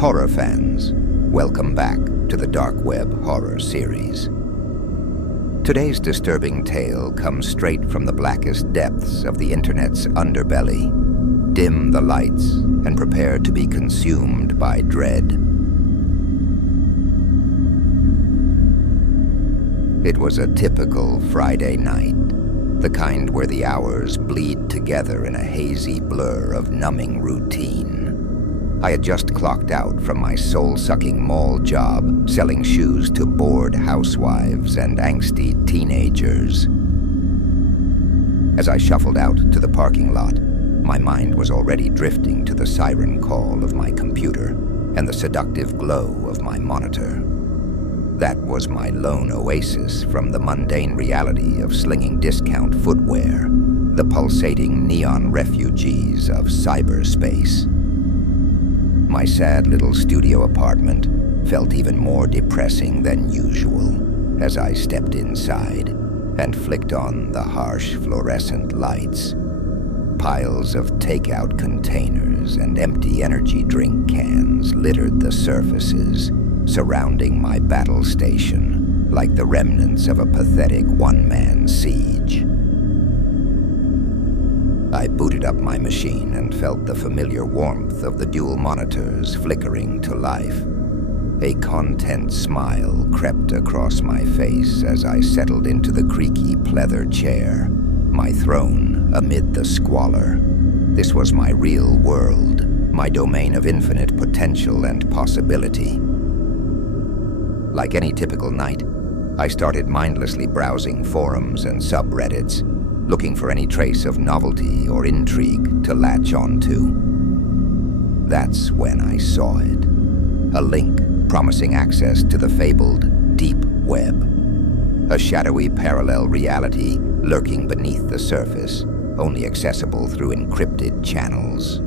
Horror fans, welcome back to the Dark Web Horror series. Today's disturbing tale comes straight from the blackest depths of the internet's underbelly. Dim the lights and prepare to be consumed by dread. It was a typical Friday night, the kind where the hours bleed together in a hazy blur of numbing routine. I had just clocked out from my soul-sucking mall job, selling shoes to bored housewives and angsty teenagers. As I shuffled out to the parking lot, my mind was already drifting to the siren call of my computer and the seductive glow of my monitor. That was my lone oasis from the mundane reality of slinging discount footwear, the pulsating neon refugees of cyberspace. My sad little studio apartment felt even more depressing than usual as I stepped inside and flicked on the harsh fluorescent lights. Piles of takeout containers and empty energy drink cans littered the surfaces, surrounding my battle station like the remnants of a pathetic one-man siege. I booted up my machine and felt the familiar warmth of the dual monitors flickering to life. A content smile crept across my face as I settled into the creaky pleather chair, my throne amid the squalor. This was my real world, my domain of infinite potential and possibility. Like any typical night, I started mindlessly browsing forums and subreddits, looking for any trace of novelty or intrigue to latch onto. That's when I saw it. A link promising access to the fabled Deep Web. A shadowy parallel reality lurking beneath the surface, only accessible through encrypted channels.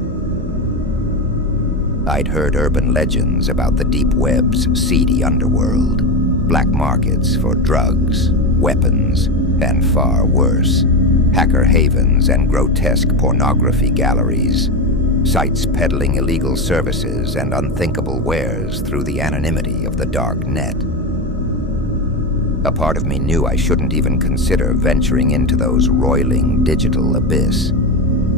I'd heard urban legends about the Deep Web's seedy underworld, black markets for drugs, weapons, and far worse, hacker havens and grotesque pornography galleries, sites peddling illegal services and unthinkable wares through the anonymity of the dark net. A part of me knew I shouldn't even consider venturing into those roiling digital abyss,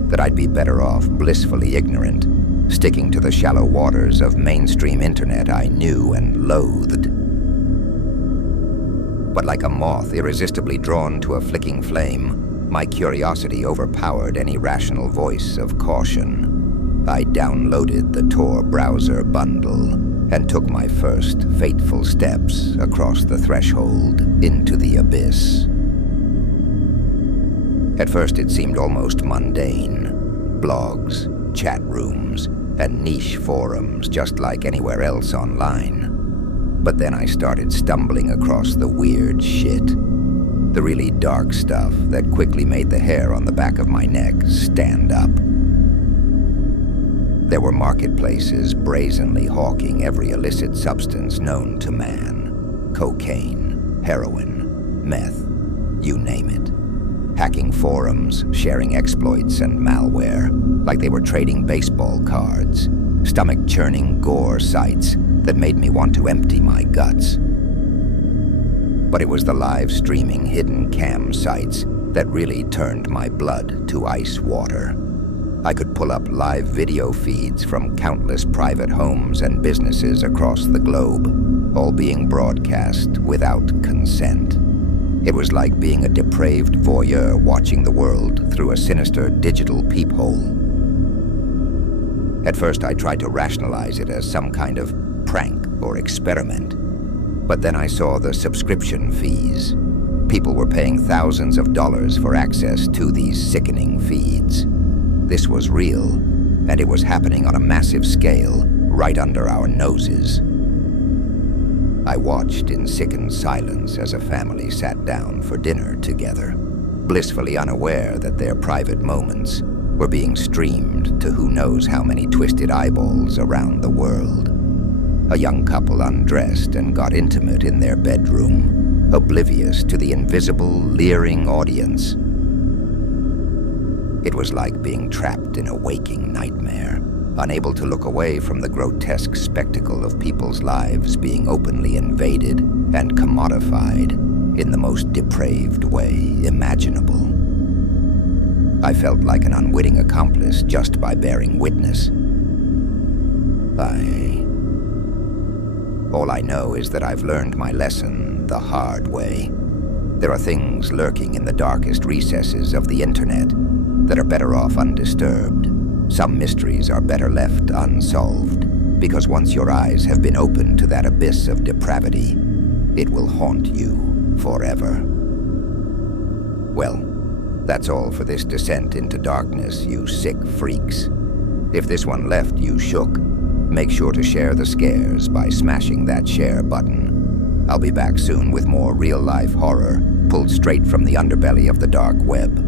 that I'd be better off blissfully ignorant, sticking to the shallow waters of mainstream internet I knew and loathed. But like a moth irresistibly drawn to a flicking flame, my curiosity overpowered any rational voice of caution. I downloaded the Tor browser bundle and took my first fateful steps across the threshold into the abyss. At first it seemed almost mundane. Blogs, chat rooms, and niche forums just like anywhere else online. But then I started stumbling across the weird shit. The really dark stuff that quickly made the hair on the back of my neck stand up. There were marketplaces brazenly hawking every illicit substance known to man. Cocaine, heroin, meth, you name it. Hacking forums, sharing exploits and malware, like they were trading baseball cards. Stomach-churning gore sites that made me want to empty my guts. But it was the live-streaming hidden cam sites that really turned my blood to ice water. I could pull up live video feeds from countless private homes and businesses across the globe, all being broadcast without consent. It was like being a depraved voyeur watching the world through a sinister digital peephole. At first I tried to rationalize it as some kind of prank or experiment. But then I saw the subscription fees. People were paying thousands of dollars for access to these sickening feeds. This was real, and it was happening on a massive scale, right under our noses. I watched in sickened silence as a family sat down for dinner together, blissfully unaware that their private moments were being streamed to who knows how many twisted eyeballs around the world. A young couple undressed and got intimate in their bedroom, oblivious to the invisible, leering audience. It was like being trapped in a waking nightmare, unable to look away from the grotesque spectacle of people's lives being openly invaded and commodified in the most depraved way imaginable. I felt like an unwitting accomplice just by bearing witness. All I know is that I've learned my lesson the hard way. There are things lurking in the darkest recesses of the internet that are better off undisturbed. Some mysteries are better left unsolved, because once your eyes have been opened to that abyss of depravity, it will haunt you forever. Well, that's all for this descent into darkness, you sick freaks. If this one left you shook, make sure to share the scares by smashing that share button. I'll be back soon with more real-life horror pulled straight from the underbelly of the dark web.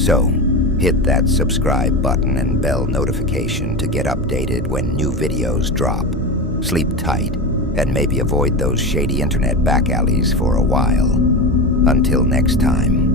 So, hit that subscribe button and bell notification to get updated when new videos drop. Sleep tight, and maybe avoid those shady internet back alleys for a while. Until next time.